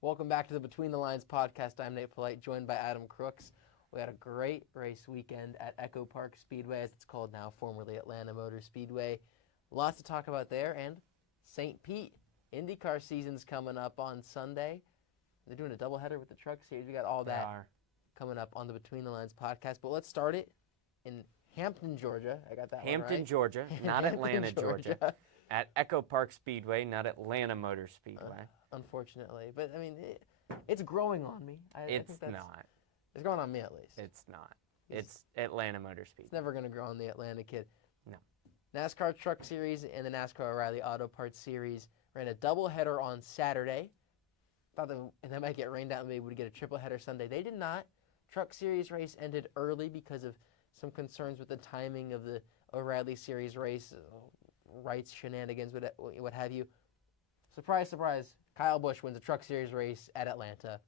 Welcome back to the Between the Lines podcast. I'm Nate Polite, joined by Adam Crooks. We had a great race weekend at Echo Park Speedway, as it's called now, formerly Atlanta Motor Speedway. Lots to talk about there, and St. Pete. Indycar season's coming up on Sunday. They're doing a doubleheader with the Truck Series. We got all that coming up on the Between the Lines podcast. But let's start it in Hampton, Georgia. I got that one right. Hampton, Georgia, not Atlanta, Georgia. At Echo Park Speedway, not Atlanta Motor Speedway. Unfortunately. But, I mean, it's growing on me. It's not. It's growing on me, at least. It's not. It's Atlanta Motor Speedway. It's never going to grow on the Atlanta kid. No. NASCAR Truck Series and the NASCAR O'Reilly Auto Parts Series ran a doubleheader on Saturday. Thought they might get rained out and maybe would get a tripleheader Sunday. They did not. Truck Series race ended early because of some concerns with the timing of the O'Reilly Series race, rights, shenanigans, what have you. Surprise, surprise, Kyle Busch wins a Truck Series race at Atlanta.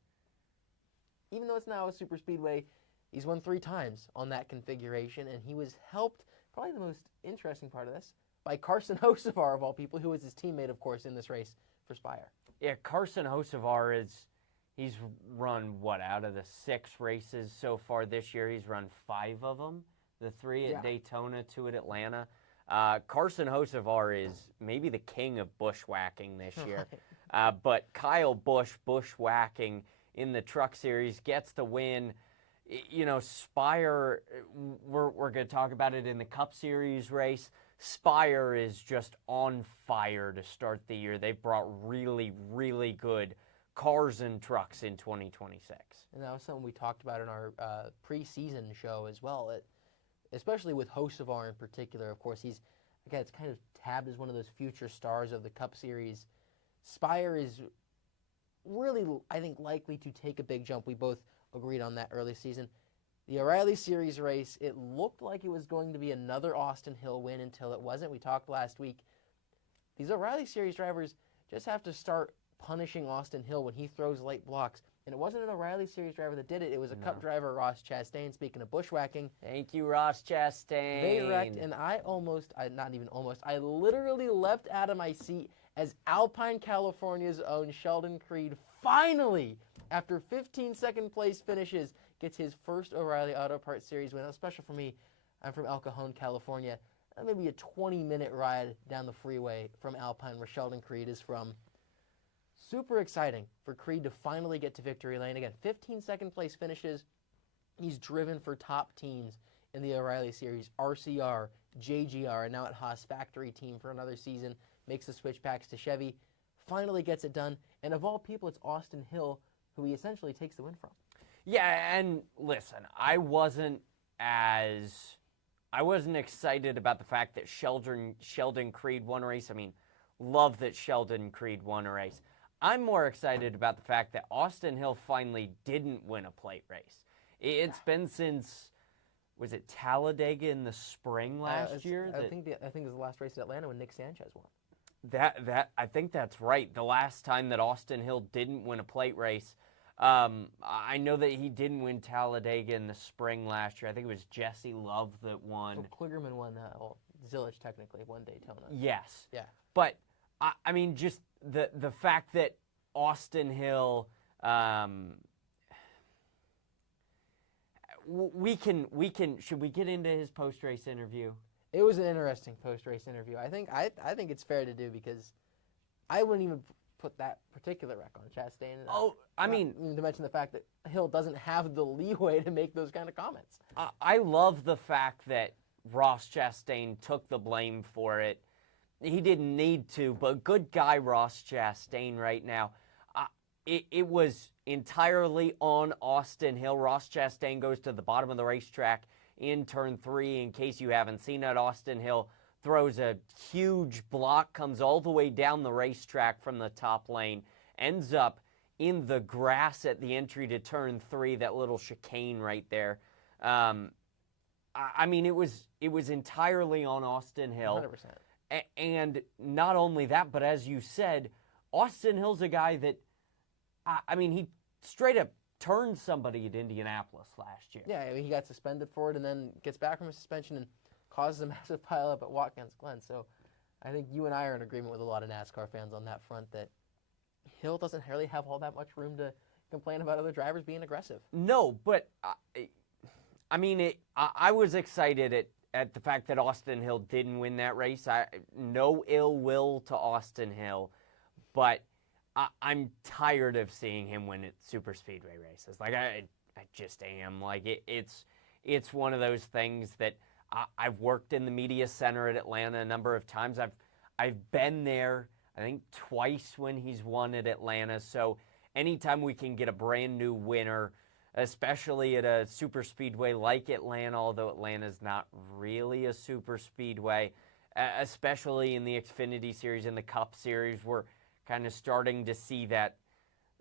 Even though it's now a super speedway, he's won 3 times on that configuration, and he was helped, probably the most interesting part of this, by Carson Hocevar, of all people, who was his teammate, of course, in this race for Spire. Yeah, Carson Hocevar he's run, out of the 6 races so far this year, he's run 5 of them, the 3 at Daytona, 2 at Atlanta. Carson Hocevar is maybe the king of bushwhacking this year. But Kyle Busch, bushwhacking in the Truck Series, gets the win. You know, Spire, we're going to talk about it in the Cup Series race. Spire is just on fire to start the year. They've brought really, really good cars and trucks in 2026. And that was something we talked about in our preseason show as well, especially with Hocevar in particular. Of course, it's kind of tabbed as one of those future stars of the Cup Series. Spire is really, I think, likely to take a big jump. We both agreed on that early season. The O'Reilly Series race, it looked like it was going to be another Austin Hill win until it wasn't. We talked last week. These O'Reilly Series drivers just have to start punishing Austin Hill when he throws late blocks. And it wasn't an O'Reilly Series driver that did it. It was a Cup driver, Ross Chastain. Speaking of bushwhacking. Thank you, Ross Chastain. They wrecked, and I literally left out of my seat as Alpine, California's own Sheldon Creed finally, after 15 second place finishes, gets his first O'Reilly Auto Parts Series win. That was special for me. I'm from El Cajon, California. Maybe a 20-minute ride down the freeway from Alpine, where Sheldon Creed is from. Super exciting for Creed to finally get to victory lane. Again, 15 second place finishes. He's driven for top teams in the O'Reilly Series, RCR, JGR, and now at Haas Factory Team for another season. Makes the switch backs to Chevy. Finally gets it done. And of all people, it's Austin Hill who he essentially takes the win from. Yeah, and listen, I wasn't excited about the fact that Sheldon Creed won a race. I mean, love that Sheldon Creed won a race. I'm more excited about the fact that Austin Hill finally didn't win a plate race. It's been since, was it Talladega in the spring last year? I think it was the last race at Atlanta when Nick Sanchez won. I think that's right. The last time that Austin Hill didn't win a plate race. I know that he didn't win Talladega in the spring last year. I think it was Jesse Love that won. So Kligerman won that. Well, Zillage technically won Daytona. Yes. Yeah. But I mean, just the fact that Austin Hill, should we get into his post-race interview? It was an interesting post-race interview. I think it's fair to do because I wouldn't even put that particular wreck on Chastain. To mention the fact that Hill doesn't have the leeway to make those kind of comments. I love the fact that Ross Chastain took the blame for it. He didn't need to, but good guy Ross Chastain right now. It was entirely on Austin Hill. Ross Chastain goes to the bottom of the racetrack in turn 3. In case you haven't seen it, Austin Hill throws a huge block, comes all the way down the racetrack from the top lane, ends up in the grass at the entry to turn 3, that little chicane right there. I mean, it was entirely on Austin Hill. 100%. And not only that, but as you said, Austin Hill's a guy that, he straight up turned somebody at Indianapolis last year. Yeah, he got suspended for it and then gets back from his suspension and causes a massive pileup at Watkins Glen. So I think you and I are in agreement with a lot of NASCAR fans on that front that Hill doesn't really have all that much room to complain about other drivers being aggressive. No, but I mean, I was excited at the fact that Austin Hill didn't win that race. No ill will to Austin Hill, but I'm tired of seeing him win at super speedway races. Like I just am. Like it's one of those things that I've worked in the media center at Atlanta a number of times. I've been there, I think, twice when he's won at Atlanta. So anytime we can get a brand new winner, especially at a super speedway like Atlanta, although Atlanta's not really a super speedway, especially in the Xfinity Series and the Cup Series, we're kind of starting to see that,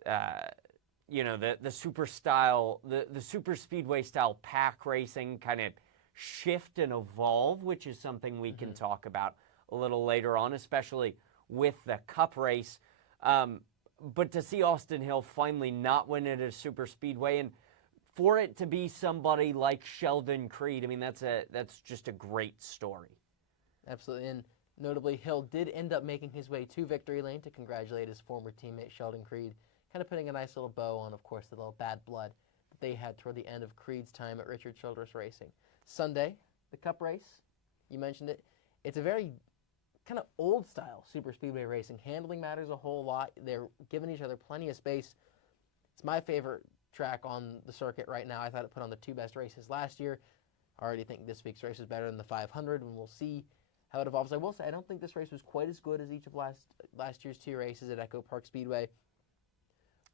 the super style, the super speedway style pack racing kind of shift and evolve, which is something we can talk about a little later on, especially with the Cup race. But to see Austin Hill finally not win at a super speedway, and for it to be somebody like Sheldon Creed, I mean, that's just a great story. Absolutely, and notably, Hill did end up making his way to victory lane to congratulate his former teammate Sheldon Creed, kind of putting a nice little bow on, of course, the little bad blood that they had toward the end of Creed's time at Richard Childress Racing. Sunday, the Cup race, you mentioned it. It's a very kind of old-style super speedway racing. Handling matters a whole lot. They're giving each other plenty of space. It's my favorite track on the circuit right now. I thought it put on the two best races last year. I already think this week's race is better than the 500, and we'll see how it evolves. I will say I don't think this race was quite as good as each of last year's two races at Echo Park Speedway.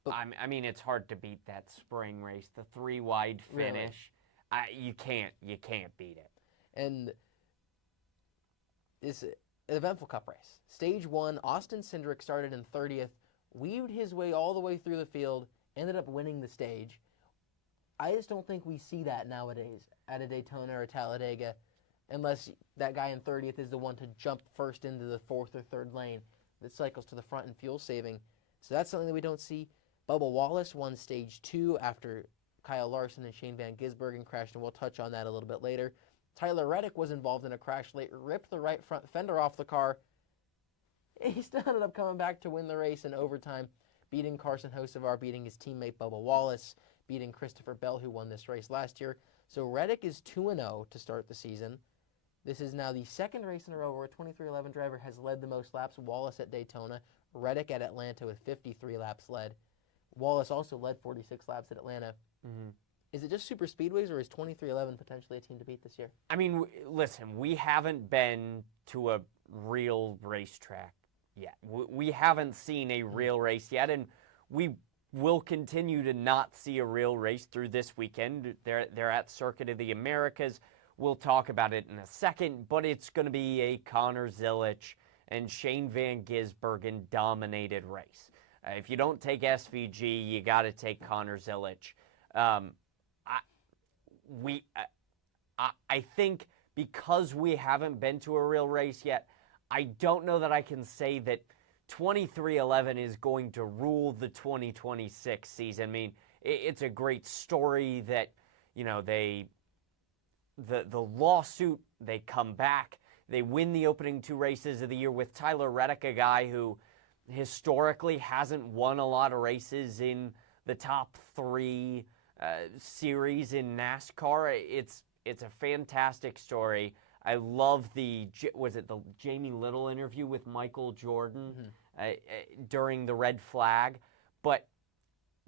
But I mean, it's hard to beat that spring race, the 3-wide finish. Really? You can't beat it. And this an eventful Cup race. Stage 1, Austin Cindric started in 30th, weaved his way all the way through the field, ended up winning the stage. I just don't think we see that nowadays at a Daytona or Talladega, unless that guy in 30th is the one to jump first into the 4th or 3rd lane that cycles to the front and fuel saving. So that's something that we don't see. Bubba Wallace won Stage 2 after Kyle Larson and Shane Van Gisbergen crashed, and we'll touch on that a little bit later. Tyler Reddick was involved in a crash late, ripped the right front fender off the car. He still ended up coming back to win the race in overtime, beating Carson Hocevar, beating his teammate Bubba Wallace, beating Christopher Bell, who won this race last year. So Reddick is 2-0 to start the season. This is now the second race in a row where a 2311 driver has led the most laps. Wallace at Daytona, Reddick at Atlanta with 53 laps led. Wallace also led 46 laps at Atlanta. Mm-hmm. Is it just super speedways, or is 2311 potentially a team to beat this year? I mean, listen, we haven't been to a real racetrack yet. We haven't seen a real race yet, and we will continue to not see a real race through this weekend. They're at Circuit of the Americas. We'll talk about it in a second, but it's going to be a Connor Zilisch and Shane Van Gisbergen dominated race. If you don't take SVG, you got to take Connor Zilisch. I think because we haven't been to a real race yet, I don't know that I can say that 2311 is going to rule the 2026 season. I mean, it's a great story that, the lawsuit, they come back, they win the opening two races of the year with Tyler Reddick, a guy who historically hasn't won a lot of races in the top 3 series in NASCAR. It's a fantastic story. I love the Jamie Little interview with Michael Jordan during the red flag, but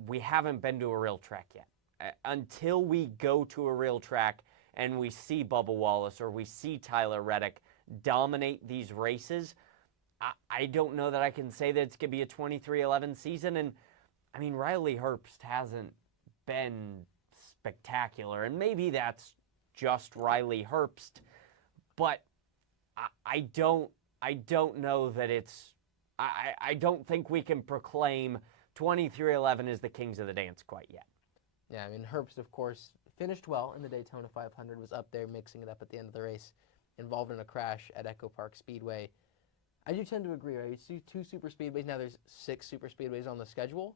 we haven't been to a real track yet. Until we go to a real track and we see Bubba Wallace or we see Tyler Reddick dominate these races, I don't know that I can say that it's going to be a 2311 season. And I mean, Riley Herbst hasn't been spectacular, and maybe that's just Riley Herbst, but I don't know that it's. I don't think we can proclaim 2311 as the kings of the dance quite yet. Yeah, I mean, Herbst, of course, finished well in the Daytona 500, was up there mixing it up at the end of the race, involved in a crash at Echo Park Speedway. I do tend to agree, right? You see 2 super speedways. Now there's 6 super speedways on the schedule.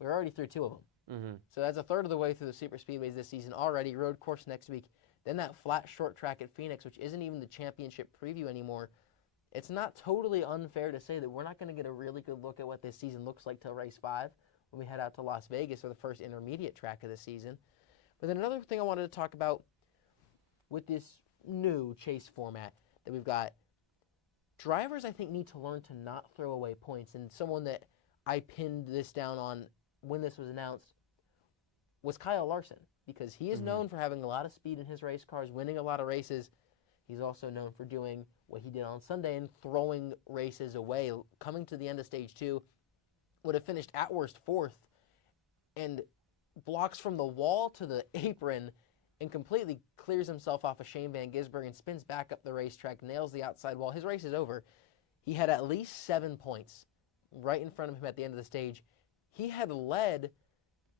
We're already through 2 of them. Mm-hmm. So that's a third of the way through the super speedways this season already. Road course next week. Then that flat short track at Phoenix, which isn't even the championship preview anymore. it's not totally unfair to say that we're not going to get a really good look at what this season looks like till race 5 when we head out to Las Vegas for the first intermediate track of the season. But then another thing I wanted to talk about with this new chase format that we've got, drivers I think need to learn to not throw away points. And someone that I pinned this down on when this was announced was Kyle Larson, because he is known for having a lot of speed in his race cars, winning a lot of races. He's also known for doing what he did on Sunday and throwing races away. Coming to the end of stage 2, would have finished at worst 4th, and blocks from the wall to the apron and completely clears himself off of Shane Van Gisbergen and spins back up the racetrack, nails the outside wall. His race is over. He had at least 7 points right in front of him at the end of the stage. He had led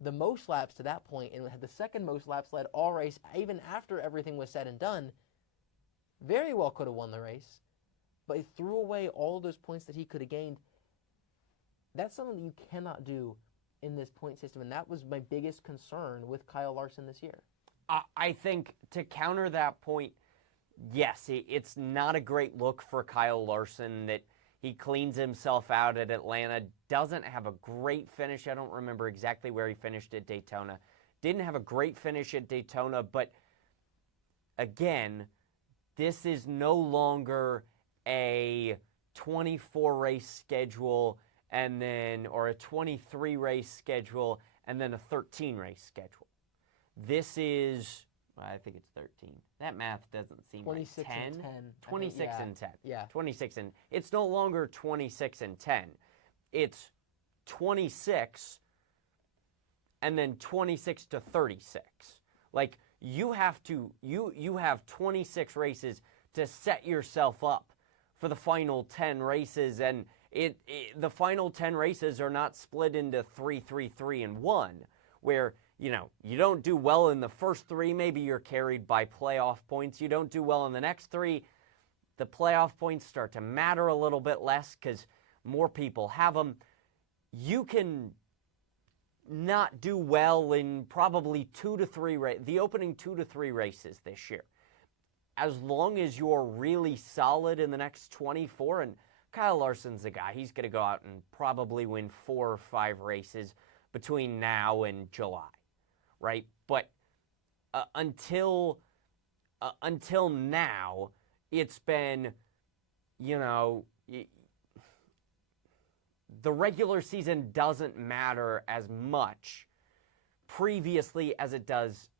the most laps to that point and had the second most laps led all race, even after everything was said and done. Very well could have won the race, but he threw away all those points that he could have gained. That's something that you cannot do in this point system, and that was my biggest concern with Kyle Larson this year. I think to counter that point, yes, it's not a great look for Kyle Larson that he cleans himself out at Atlanta, doesn't have a great finish. I don't remember exactly where he finished at Daytona. Didn't have a great finish at Daytona, but again, this is no longer a 24-race schedule and then, or a 23-race schedule and then a 13-race schedule. This is, well, I think it's 13. That math doesn't seem right. 26 and 10. 26 and 10. Yeah. 26 and, it's no longer 26 and 10. It's 26 and then 26 to 36. Like, you have 26 races to set yourself up for the final 10 races, and the final 10 races are not split into 3, 3, 3, and 1, where, you know, you don't do well in the first 3, maybe you're carried by playoff points. You don't do well in the next 3, the playoff points start to matter a little bit less because more people have them. You can not do well in probably 2 to 3 the opening 2 to 3 races this year, as long as you're really solid in the next 24. And Kyle Larson's the guy. He's going to go out and probably win 4 or 5 races between now and July, right? But until now, it's been, you know, the regular season doesn't matter as much previously as it does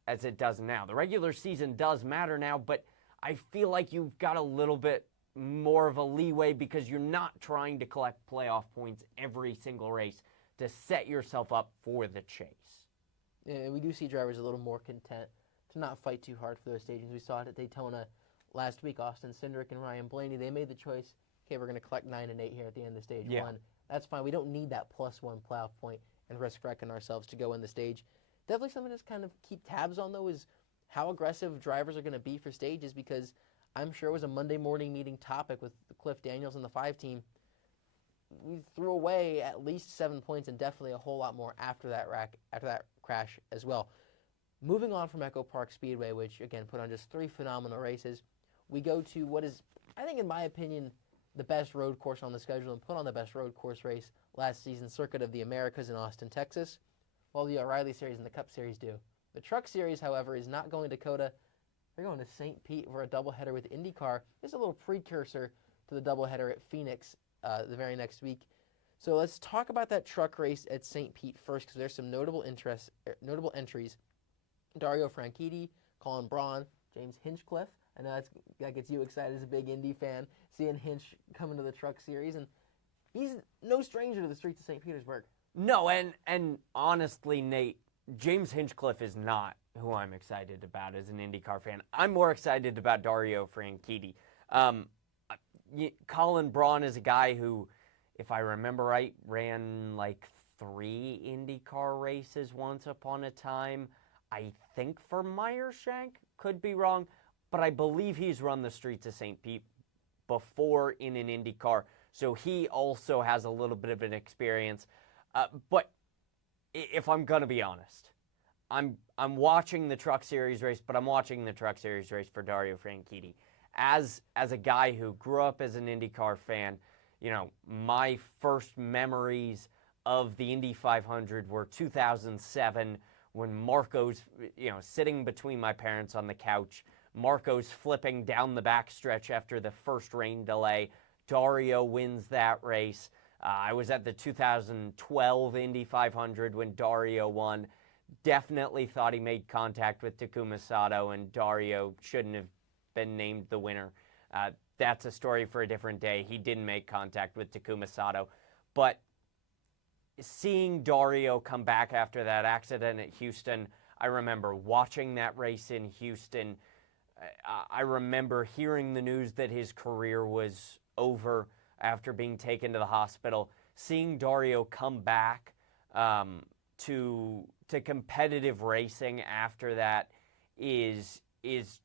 now. The regular season does matter now, but I feel like you've got a little bit more of a leeway because you're not trying to collect playoff points every single race to set yourself up for the chase. Yeah, we do see drivers a little more content to not fight too hard for those stages. We saw it at Daytona last week. Austin Cindric and Ryan Blaney, they made the choice, okay, we're going to collect 9 and 8 here at the end of stage 1. That's fine. We don't need that +1 playoff point and risk wrecking ourselves to go in the stage. Definitely something to just kind of keep tabs on, though, is how aggressive drivers are going to be for stages, because I'm sure it was a Monday morning meeting topic with Cliff Daniels and the 5 team. We threw away at least 7 points and definitely a whole lot more after that crash as well. Moving on from Echo Park Speedway, which, again, put on just 3 phenomenal races, we go to what is, I think, in my opinion, the best road course on the schedule and put on the best road course race last season, Circuit of the Americas in Austin, Texas, while the O'Reilly Series and the Cup Series do. The Truck Series, however, is not going to Dakota. They're going to St. Pete for a doubleheader with Indycar. It's a little precursor to the doubleheader at Phoenix the very next week. So let's talk about that truck race at St. Pete first, because there's some notable entries. Dario Franchitti, Colin Braun, James Hinchcliffe. I know that gets you excited as a big Indy fan, seeing Hinch come into the Truck Series, and he's no stranger to the streets of St. Petersburg. No, and honestly, Nate, James Hinchcliffe is not who I'm excited about as an IndyCar fan. I'm more excited about Dario Franchitti. Colin Braun is a guy who, if I remember right, ran like 3 IndyCar races once upon a time. I think for Meyershank, could be wrong, but I believe he's run the streets of St. Pete before in an IndyCar, so he also has a little bit of an experience. But if I'm going to be honest, I'm watching the Truck Series race, but I'm watching the Truck Series race for Dario Franchitti. as a guy who grew up as an IndyCar fan, you know, my first memories of the Indy 500 were 2007 when Marco's, you know, sitting between my parents on the couch. Marco's flipping down the backstretch after the first rain delay. Dario wins that race. I was at the 2012 Indy 500 when Dario won. Definitely thought he made contact with Takuma Sato, and Dario shouldn't have been named the winner. That's a story for a different day. He didn't make contact with Takuma Sato. But seeing Dario come back after that accident at Houston, I remember watching that race in Houston. I remember hearing the news that his career was over after being taken to the hospital. Seeing Dario come back to competitive racing after that is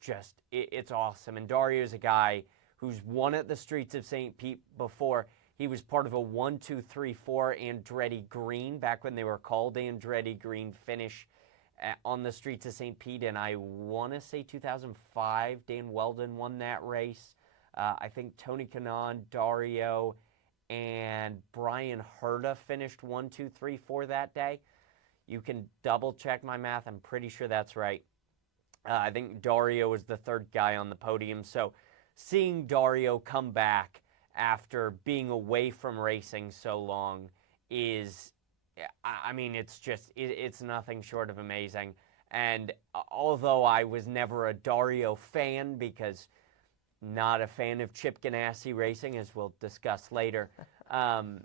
just, it's awesome. And Dario's a guy who's won at the streets of St. Pete before. He was part of a 1-2-3-4 Andretti Green back when they were called Andretti Green finish on the streets of St. Pete, and I want to say 2005. Dan Weldon won that race. I think Tony Kanaan, Dario, and Brian Herta finished 1-2-3-4 that day. You can double check my math. I'm pretty sure that's right. I think Dario was the third guy on the podium. So seeing Dario come back after being away from racing so long is, I mean, it's just, it's nothing short of amazing. And although I was never a Dario fan, because not a fan of Chip Ganassi racing, as we'll discuss later, I'm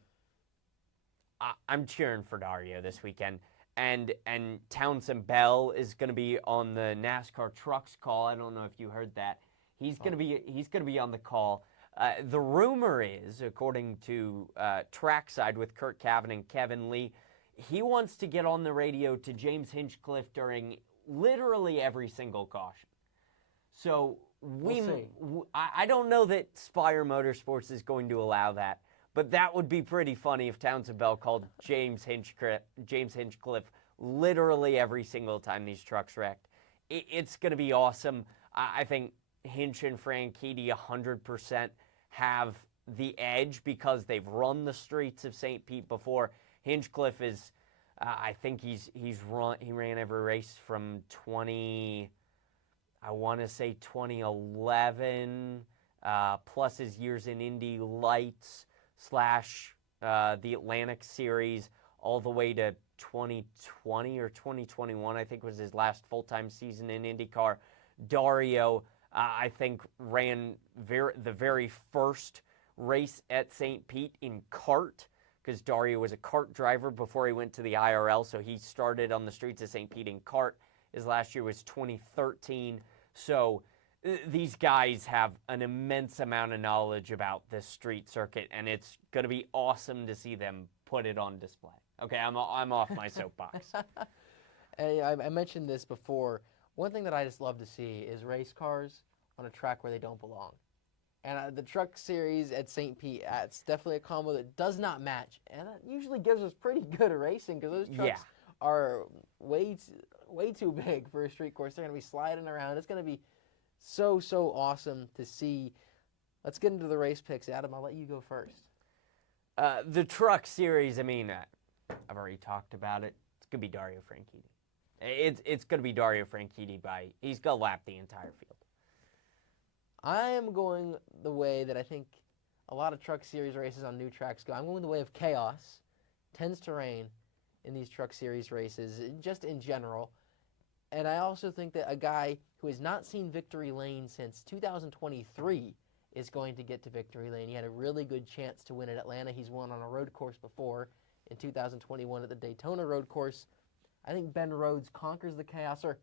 cheering for Dario this weekend. And Townsend Bell is going to be on the NASCAR Trucks call. I don't know if you heard that. He's going to be on the call. The rumor is, according to Trackside with Kurt Cavan and Kevin Lee, he wants to get on the radio to James Hinchcliffe during literally every single caution. So I don't know that Spire Motorsports is going to allow that, but that would be pretty funny if Townsend Bell called James Hinchcliffe literally every single time these trucks wrecked. It's going to be awesome. I think Hinch and Franchitti 100% have the edge because they've run the streets of St. Pete before. Hinchcliffe is, I think he ran every race from 2011, plus his years in Indy Lights / the Atlantic Series, all the way to 2020 or 2021, I think was his last full-time season in IndyCar. Dario, I think, ran the very first race at St. Pete in kart, because Dario was a kart driver before he went to the IRL, so he started on the streets of St. Pete in kart. His last year was 2013. So these guys have an immense amount of knowledge about this street circuit, and it's going to be awesome to see them put it on display. Okay, I'm off my soapbox. I mentioned this before. One thing that I just love to see is race cars on a track where they don't belong. And the truck series at St. Pete, it's definitely a combo that does not match. And it usually gives us pretty good racing because those trucks are way too big for a street course. They're going to be sliding around. It's going to be so awesome to see. Let's get into the race picks. Adam, I'll let you go first. The truck series, I mean, I've already talked about it. It's going to be Dario Franchitti. It's going to be Dario Franchitti he's going to lap the entire field. I am going the way that I think a lot of truck series races on new tracks go. I'm going the way of chaos. Tends to reign in these truck series races, just in general. And I also think that a guy who has not seen victory lane since 2023 is going to get to victory lane. He had a really good chance to win at Atlanta. He's won on a road course before in 2021 at the Daytona road course. I think Ben Rhodes conquers the chaos, or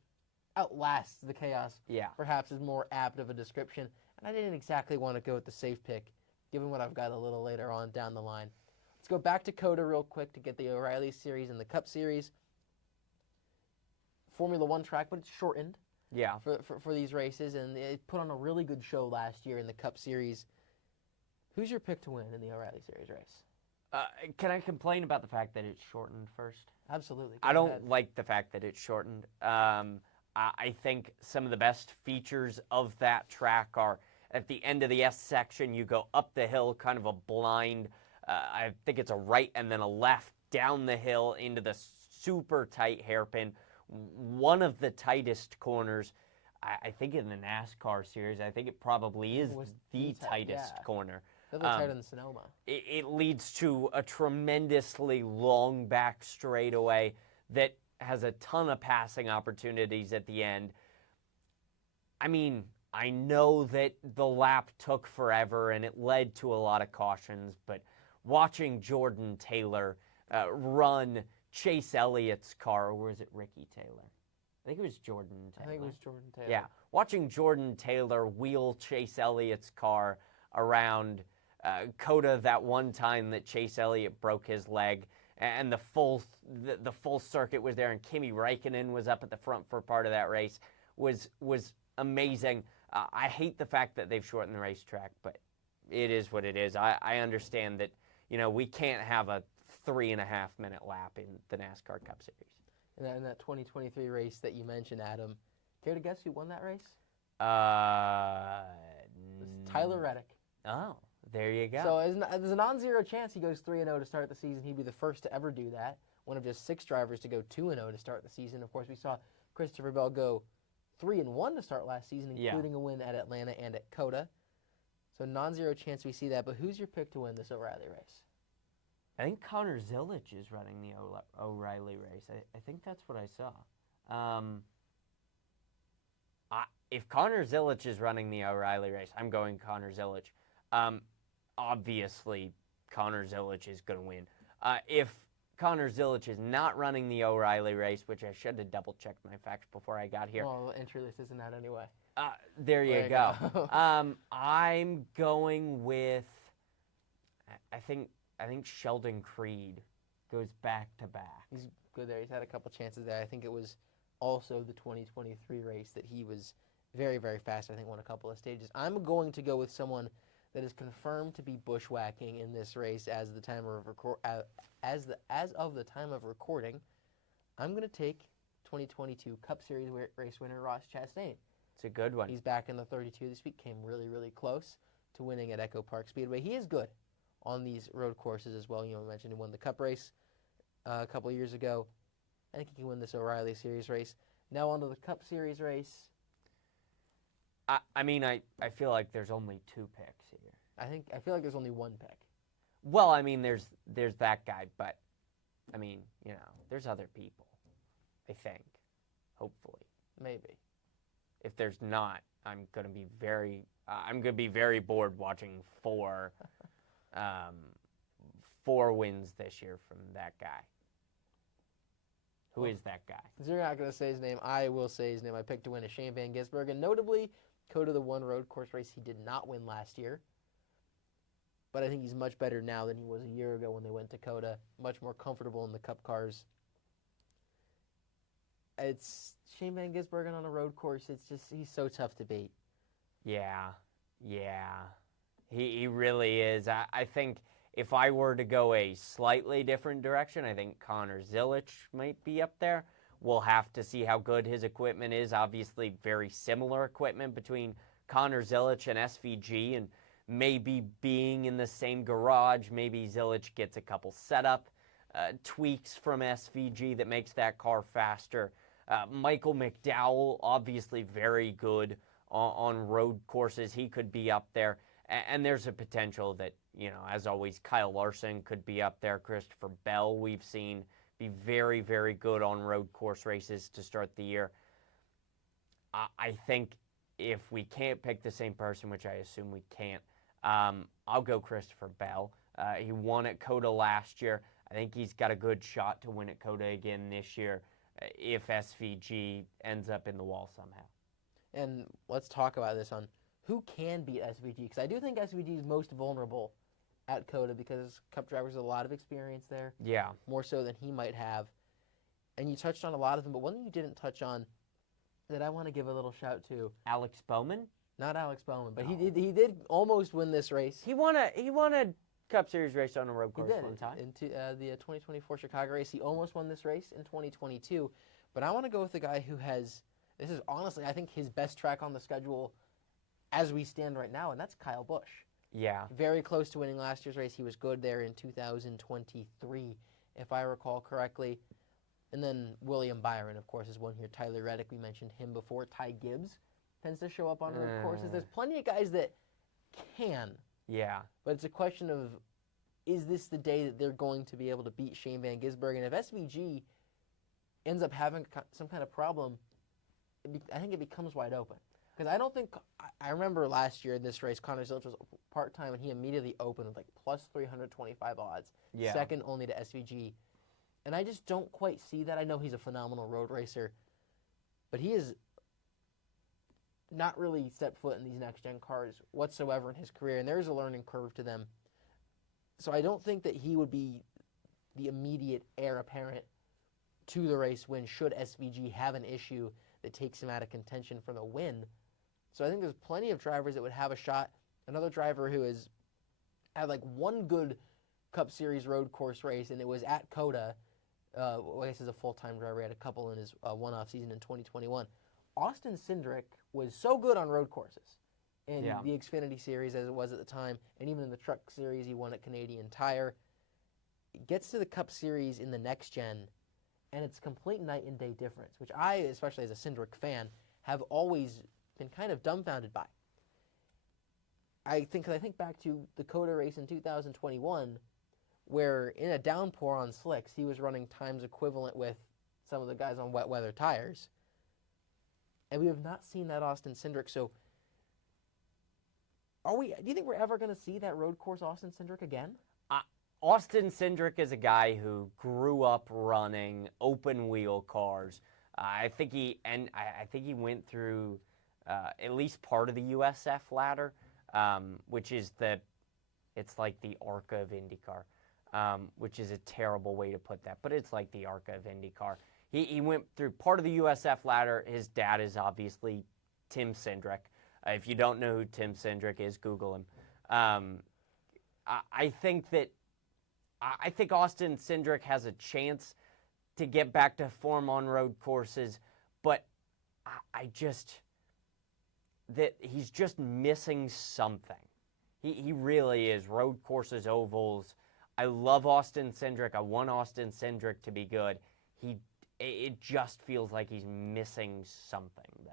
outlasts the chaos, perhaps is more apt of a description. And I didn't exactly want to go with the safe pick, given what I've got a little later on down the line. Let's go back to COTA real quick to get the O'Reilly Series and the Cup Series. Formula One track, but it's shortened for these races, and it put on a really good show last year in the Cup Series. Who's your pick to win in the O'Reilly Series race? Can I complain about the fact that it's shortened first? Absolutely. I don't like the fact that it's shortened. I think some of the best features of that track are, at the end of the S section, you go up the hill, kind of a blind, I think it's a right and then a left down the hill into the super tight hairpin. One of the tightest corners, I think in the NASCAR series. I think it probably is the tightest corner. They're tighter than Sonoma. It leads to a tremendously long back straightaway that has a ton of passing opportunities at the end. I mean, I know that the lap took forever and it led to a lot of cautions, but watching Jordan Taylor run Chase Elliott's car, or was it Ricky Taylor? I think it was Jordan Taylor. I think it was Jordan Taylor. Yeah, watching Jordan Taylor wheel Chase Elliott's car around COTA that one time that Chase Elliott broke his leg, and the full circuit was there, and Kimi Räikkönen was up at the front for part of that race, was amazing. I hate the fact that they've shortened the racetrack, but it is what it is. I understand that, we can't have a 3.5-minute lap in the NASCAR Cup Series. In that 2023 race that you mentioned, Adam, care to guess who won that race? Tyler Reddick. Oh, there you go. So there's a non-zero chance he goes 3-0 to start the season. He'd be the first to ever do that. One of just 6 drivers to go 2-0 to start the season. Of course, we saw Christopher Bell go 3-1 to start last season, including a win at Atlanta and at COTA. So non-zero chance we see that. But who's your pick to win this O'Reilly race? I think Connor Zilic is running the O'Reilly race. I think that's what I saw. If Connor Zilic is running the O'Reilly race, I'm going Connor Zilic. Obviously, Connor Zilic is going to win. If Connor Zilic is not running the O'Reilly race, which I should have double-checked my facts before I got here. Well, the entry list isn't out anyway. There you go. I'm going with, I think Sheldon Creed goes back-to-back. He's good there. He's had a couple chances there. I think it was also the 2023 race that he was very, very fast. I think won a couple of stages. I'm going to go with someone that is confirmed to be bushwhacking in this race as of the time of recording. I'm going to take 2022 Cup Series race winner Ross Chastain. It's a good one. He's back in the 32 this week. Came really, really close to winning at Echo Park Speedway. He is good on these road courses as well. I mentioned he won the Cup race a couple of years ago. I think he can win this O'Reilly Series race. Now on to the Cup Series race. I feel like there's only 2 picks here. I feel like there's only 1 pick. Well, there's that guy, but there's other people. I think, hopefully, maybe. If there's not, I'm gonna be very bored watching 4 wins this year from that guy. Who is that guy? You're not going to say his name. I will say his name. I picked to win a Shane Van Gisbergen. Notably, COTA the one road course race he did not win last year. But I think he's much better now than he was a year ago when they went to COTA. Much more comfortable in the Cup cars. It's Shane Van Gisbergen on a road course. It's just, he's so tough to beat. Yeah. He really is. I think if I were to go a slightly different direction, I think Connor Zilic might be up there. We'll have to see how good his equipment is. Obviously, very similar equipment between Connor Zilic and SVG, and maybe being in the same garage, maybe Zilic gets a couple setup tweaks from SVG that makes that car faster. Michael McDowell, obviously very good on road courses. He could be up there. And there's a potential that, as always, Kyle Larson could be up there. Christopher Bell, we've seen be very, very good on road course races to start the year. I think if we can't pick the same person, which I assume we can't, I'll go Christopher Bell. He won at COTA last year. I think he's got a good shot to win at COTA again this year if SVG ends up in the wall somehow. And let's talk about this on who can beat SVG, because I do think SVG is most vulnerable at COTA because Cup drivers have a lot of experience there. And you touched on a lot of them, but one thing you didn't touch on that I want to give a little shout to. Alex Bowman? Not Alex Bowman, but no. He did almost win this race. He won a Cup Series race on a road course one time. In the 2024 Chicago race. He almost won this race in 2022. But I want to go with the guy who has, this is honestly, I think, his best track on the schedule as we stand right now, and that's Kyle Busch. Yeah. Very close to winning last year's race. He was good there in 2023, if I recall correctly. And then William Byron, of course, is one here. Tyler Reddick, we mentioned him before. Ty Gibbs tends to show up on road courses. There's plenty of guys that can. Yeah. But it's a question of, is this the day that they're going to be able to beat Shane Van Gisbergen? And if SVG ends up having some kind of problem, I think it becomes wide open. Because I don't think, I remember last year in this race, Connor Zilch was part-time, and he immediately opened with like plus 325 odds, second only to SVG. And I just don't quite see that. I know he's a phenomenal road racer, but he has not really stepped foot in these next-gen cars whatsoever in his career, and there's a learning curve to them. So I don't think that he would be the immediate heir apparent to the race win should SVG have an issue that takes him out of contention for the win. So I think there's plenty of drivers that would have a shot. Another driver who has had like one good Cup Series road course race, and it was at COTA. I guess he's a full-time driver. He had a couple in his one-off season in 2021. Austin Cindric was so good on road courses in the Xfinity Series as it was at the time, and even in the Truck Series, he won at Canadian Tire. He gets to the Cup Series in the next gen, and it's complete night and day difference, which I, especially as a Cindric fan, have always been kind of dumbfounded by. I think back to the COTA race in 2021, where in a downpour on slicks, he was running times equivalent with some of the guys on wet weather tires. And we have not seen that Austin Cindric. So, do you think we're ever going to see that road course Austin Cindric again? Austin Cindric is a guy who grew up running open wheel cars. I think he went through at least part of the USF ladder, which is it's like the ARCA of IndyCar, which is a terrible way to put that, but it's like the ARCA of IndyCar. He went through part of the USF ladder. His dad is obviously Tim Cindric. If you don't know who Tim Cindric is, Google him. I think Austin Cindric has a chance to get back to form on road courses, but he's just missing something. He really is. Road courses, ovals. I love Austin Cindric. I want Austin Cindric to be good. It just feels like he's missing something, though.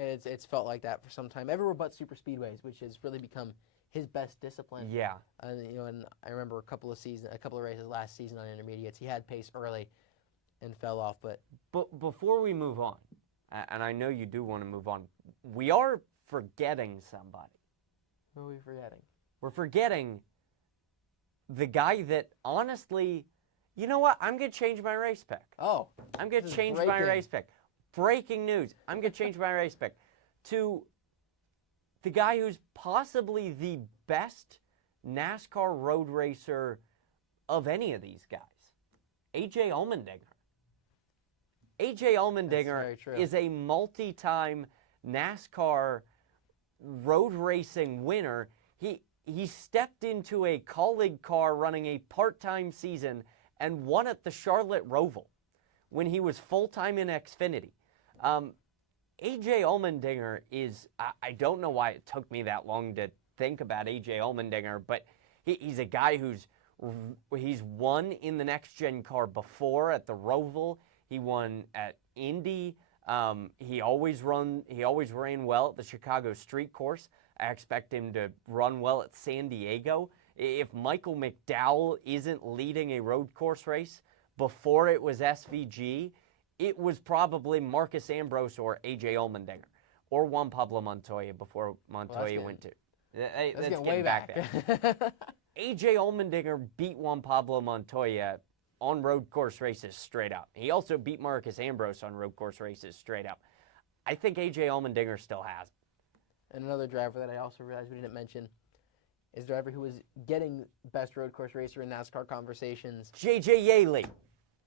It's felt like that for some time. Everywhere but super speedways, which has really become his best discipline. Yeah. And I remember a couple of races last season on intermediates. He had pace early and fell off. But before we move on, and I know you do want to move on, we are forgetting somebody. Who are we forgetting? We're forgetting the guy that, honestly, you know what? I'm going to change my race pick. Oh. I'm going to change my race pick. Breaking news. I'm going to change my race pick to the guy who's possibly the best NASCAR road racer of any of these guys, A.J. Allmendinger. A.J. Allmendinger is a multi-time NASCAR road racing winner. He stepped into a colleague car running a part-time season and won at the Charlotte Roval when he was full-time in Xfinity. A.J. Allmendinger is, I don't know why it took me that long to think about A.J. Allmendinger, but he's a guy he's won in the next-gen car before at the Roval. He won at Indy. He always ran well at the Chicago Street Course. I expect him to run well at San Diego. If Michael McDowell isn't leading a road course race before it was SVG, it was probably Marcus Ambrose or A.J. Allmendinger or Juan Pablo Montoya before Montoya went to. Let's get way back there. A.J. Allmendinger beat Juan Pablo Montoya on road course races straight up. He also beat Marcus Ambrose on road course races straight up. I think A.J. Allmendinger still has it. And another driver that I also realized we didn't mention is a driver who was getting best road course racer in NASCAR conversations. J.J. Yaley.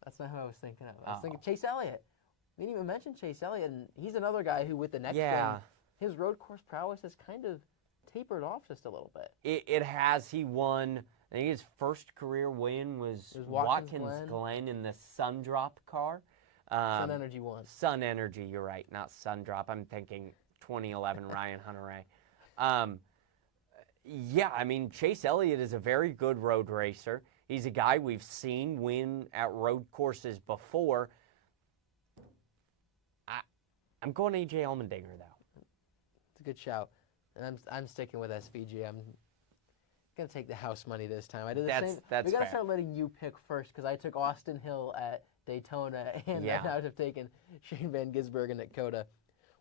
That's not who I was thinking of. I was thinking Chase Elliott. We didn't even mention Chase Elliott, and he's another guy who, with the next gen, his road course prowess has kind of tapered off just a little bit. It has. He won. I think his first career win was Watkins Glen in the Sundrop car. Sun Energy won. Sun Energy, you're right, not Sundrop. I'm thinking 2011 Ryan Hunter-Reay. Yeah, I mean, Chase Elliott is a very good road racer. He's a guy we've seen win at road courses before. I'm going A.J. Allmendinger, though. It's a good shout. And I'm sticking with SVG. I'm going to take the house money this time. I did the same. That's we got to fair. start letting you pick first because I took Austin Hill at Daytona and I now have taken Shane Van Gisbergen at Coda.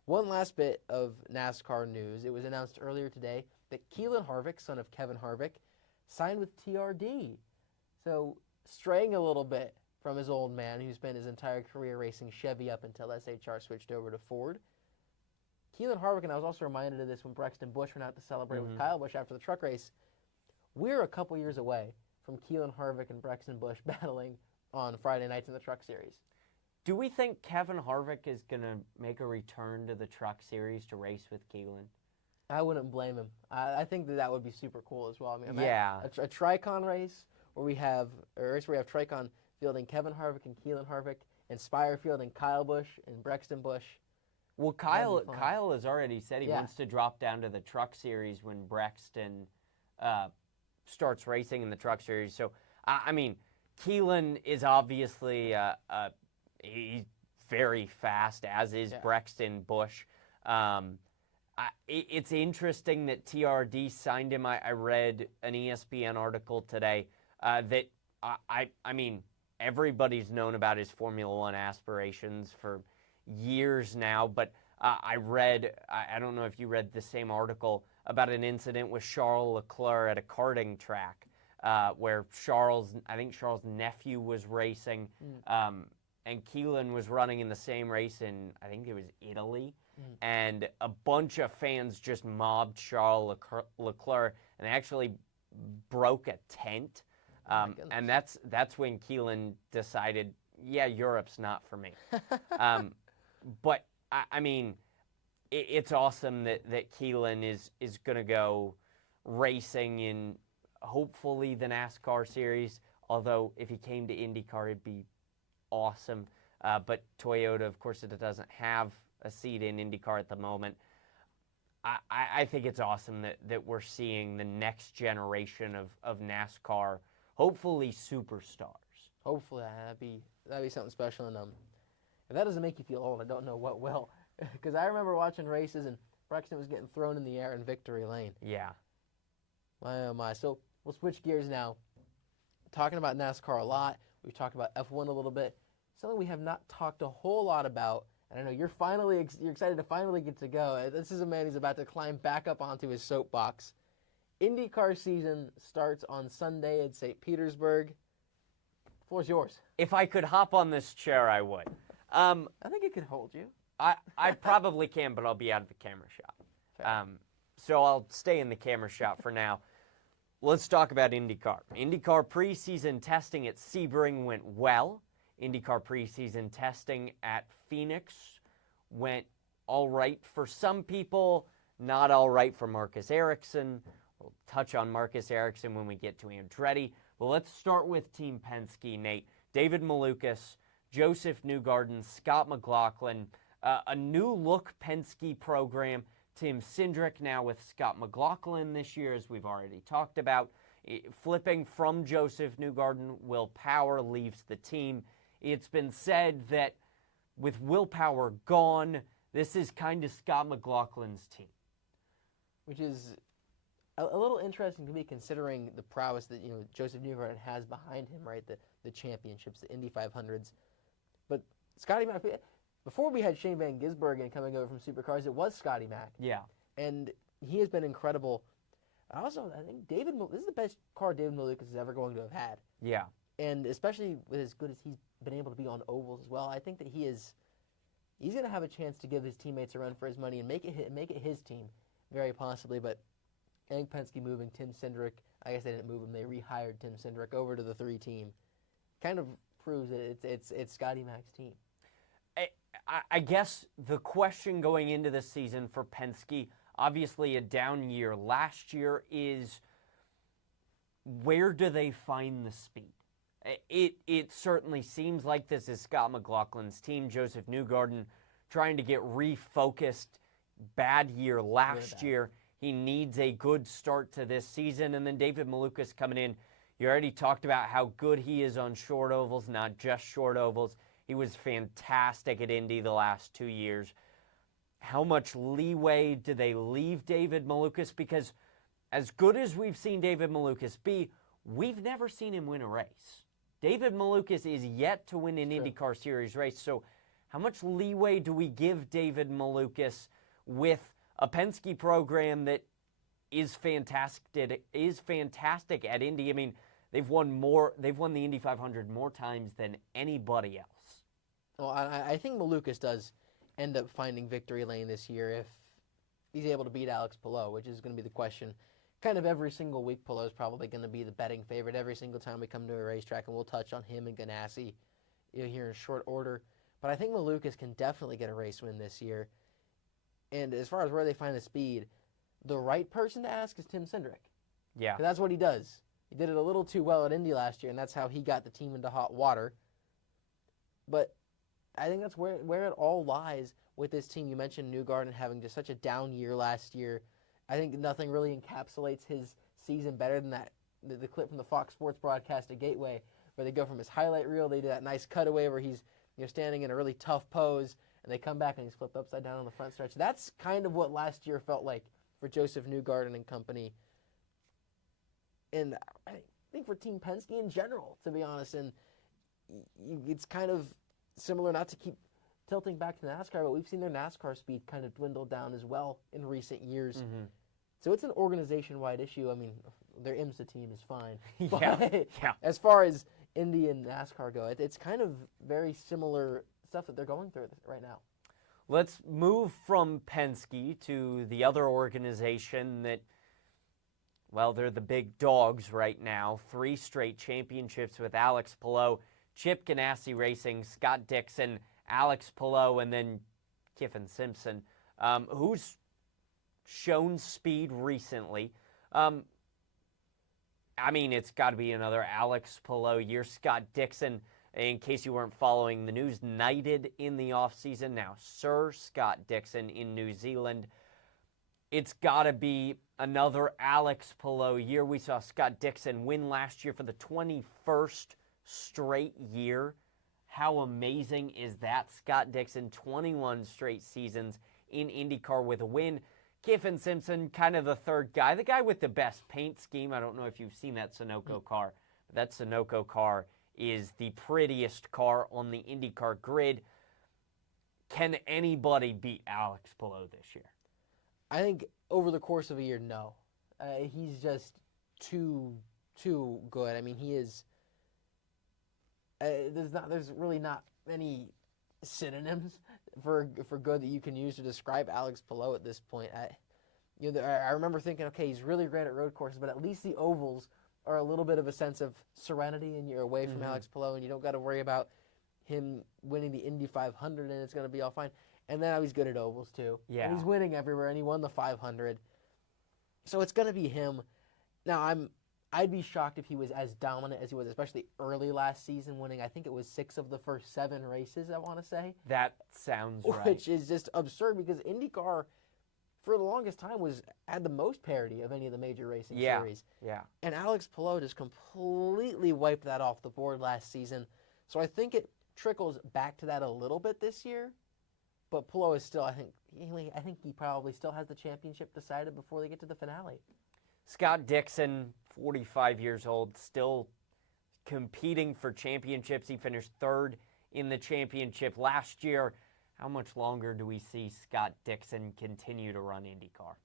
One last bit of NASCAR news. It was announced earlier today that Keelan Harvick, son of Kevin Harvick, signed with TRD. So straying a little bit from his old man who spent his entire career racing Chevy up until SHR switched over to Ford. Keelan Harvick, and I was also reminded of this when Braxton Busch went out to celebrate with Kyle Busch after the truck race. We're a couple years away from Keelan Harvick and Braxton Busch battling on Friday nights in the Truck Series. Do we think Kevin Harvick is going to make a return to the Truck Series to race with Keelan? I wouldn't blame him. I think that would be super cool as well. I mean, yeah. A Tricon race where we have Tricon fielding Kevin Harvick and Keelan Harvick, and Spire fielding Kyle Busch and Braxton Busch. Well, Kyle has already said he wants to drop down to the Truck Series when Braxton starts racing in the Truck Series. So, I mean, Keelan is obviously he's very fast, as is Braxton Busch. It's interesting that TRD signed him. I read an ESPN article today that, I mean, everybody's known about his Formula One aspirations for years now, but I read, I don't know if you read the same article about an incident with Charles Leclerc at a karting track where I think Charles' nephew was racing, and Keelan was running in the same race in, I think it was Italy, and a bunch of fans just mobbed Charles Leclerc, and they actually broke a tent. And that's when Keelan decided, yeah, Europe's not for me. But I mean, it's awesome that Keelan is going to go racing in hopefully the NASCAR series. Although if he came to IndyCar, it'd be awesome. But Toyota, of course, it doesn't have a seat in IndyCar at the moment. I think it's awesome that we're seeing the next generation of NASCAR. Hopefully superstars. Hopefully, that'd be something special. And if that doesn't make you feel old, I don't know what will. Because I remember watching races and Braxton was getting thrown in the air in victory lane. Yeah. My oh my. So we'll switch gears now. Talking about NASCAR a lot. We've talked about F1 a little bit. Something we have not talked a whole lot about. And I know you're excited to finally get to go. This is a man who's about to climb back up onto his soapbox. IndyCar season starts on Sunday at St. Petersburg. The floor's yours. If I could hop on this chair, I would. I think it could hold you. I probably can, but I'll be out of the camera shot. So I'll stay in the camera shot for now. Let's talk about IndyCar. IndyCar preseason testing at Sebring went well. IndyCar preseason testing at Phoenix went all right for some people, not all right for Marcus Ericsson. We'll touch on Marcus Ericsson when we get to Andretti. But let's start with Team Penske, Nate. David Malukas, Joseph Newgarden, Scott McLaughlin, a new-look Penske program. Tim Cindric now with Scott McLaughlin this year, as we've already talked about. Flipping from Joseph Newgarden, Will Power leaves the team. It's been said that with Will Power gone, this is kind of Scott McLaughlin's team. Which is a little interesting to me, considering the prowess that Joseph Newgarden has behind him, right? The championships, the Indy 500s. But Scotty Mack, before we had Shane Van Gisbergen coming over from Supercars, it was Scotty Mack. Yeah. And he has been incredible. Also, I think this is the best car David Malukas is ever going to have had. Yeah. And especially with as good as he's been able to be on ovals as well, I think that he's going to have a chance to give his teammates a run for his money and make it his team, very possibly. But I think Penske moving Tim Cindric, I guess they didn't move him, they rehired Tim Cindric over to the 3 team, kind of proves that it's Scotty Mack's team. I guess the question going into this season for Penske, obviously a down year last year, is where do they find the speed? It certainly seems like this is Scott McLaughlin's team. Joseph Newgarden trying to get refocused. Bad year last year. He needs a good start to this season. And then David Malukas coming in. You already talked about how good he is on short ovals, not just short ovals. He was fantastic at Indy the last 2 years. How much leeway do they leave David Malukas? Because as good as we've seen David Malukas be, we've never seen him win a race. David Malukas is yet to win an IndyCar Series race. So how much leeway do we give David Malukas with a Penske program that is fantastic at Indy? I mean, they've won the Indy 500 more times than anybody else. Well, I think Malukas does end up finding victory lane this year if he's able to beat Alex Palou, which is going to be the question. Kind of every single week, Palou is probably going to be the betting favorite every single time we come to a racetrack, and we'll touch on him and Ganassi here in short order. But I think Malukas can definitely get a race win this year. And as far as where they find the speed, the right person to ask is Tim Cindric. Yeah. That's what he does. He did it a little too well at Indy last year, and that's how he got the team into hot water. But I think that's where it all lies with this team. You mentioned Newgarden having just such a down year last year. I think nothing really encapsulates his season better than that the clip from the Fox Sports broadcast at Gateway, where they go from his highlight reel, they do that nice cutaway where he's standing in a really tough pose, and they come back and he's flipped upside down on the front stretch. That's kind of what last year felt like for Joseph Newgarden and company. And I think for Team Penske in general, to be honest, and it's kind of similar, not to keep tilting back to NASCAR, but we've seen their NASCAR speed kind of dwindle down as well in recent years. Mm-hmm. So it's an organization-wide issue. I mean, their IMSA team is fine. But as far as Indy and NASCAR go, it's kind of very similar stuff that they're going through right now. Let's move from Penske to the other organization that, well, they're the big dogs right now. 3 straight championships with Alex Palou, Chip Ganassi Racing, Scott Dixon, Alex Palou, and then Kiffin Simpson, who's shown speed recently. I mean, it's got to be another Alex Palou year. Scott Dixon, in case you weren't following the news, knighted in the offseason. Now, Sir Scott Dixon in New Zealand. It's got to be another Alex Palou year. We saw Scott Dixon win last year for the 21st straight year. How amazing is that? Scott Dixon, 21 straight seasons in IndyCar with a win. Kiffin Simpson, kind of the third guy, the guy with the best paint scheme. I don't know if you've seen that Sunoco car, but that Sunoco car is the prettiest car on the IndyCar grid. Can anybody beat Alex Palou this year? I think over the course of a year, no. He's just too good. I mean, he is. There's really not any synonyms for good that you can use to describe Alex Palou at this point. I remember thinking, okay, he's really great at road courses, but at least the ovals are a little bit of a sense of serenity, and you're away from Alex Palou, and you don't got to worry about him winning the Indy 500, and it's going to be all fine. And now he's good at ovals too. Yeah, and he's winning everywhere, and he won the 500. So it's going to be him. Now I'd be shocked if he was as dominant as he was, especially early last season, winning, I think it was 6 of the first 7 races, I want to say. That sounds right. Which is just absurd because IndyCar, for the longest time, had the most parity of any of the major racing series. Yeah. And Alex Palou just completely wiped that off the board last season. So I think it trickles back to that a little bit this year. But Palou is still, I think he probably still has the championship decided before they get to the finale. Scott Dixon, 45 years old, still competing for championships. He finished 3rd in the championship last year. How much longer do we see Scott Dixon continue to run IndyCar?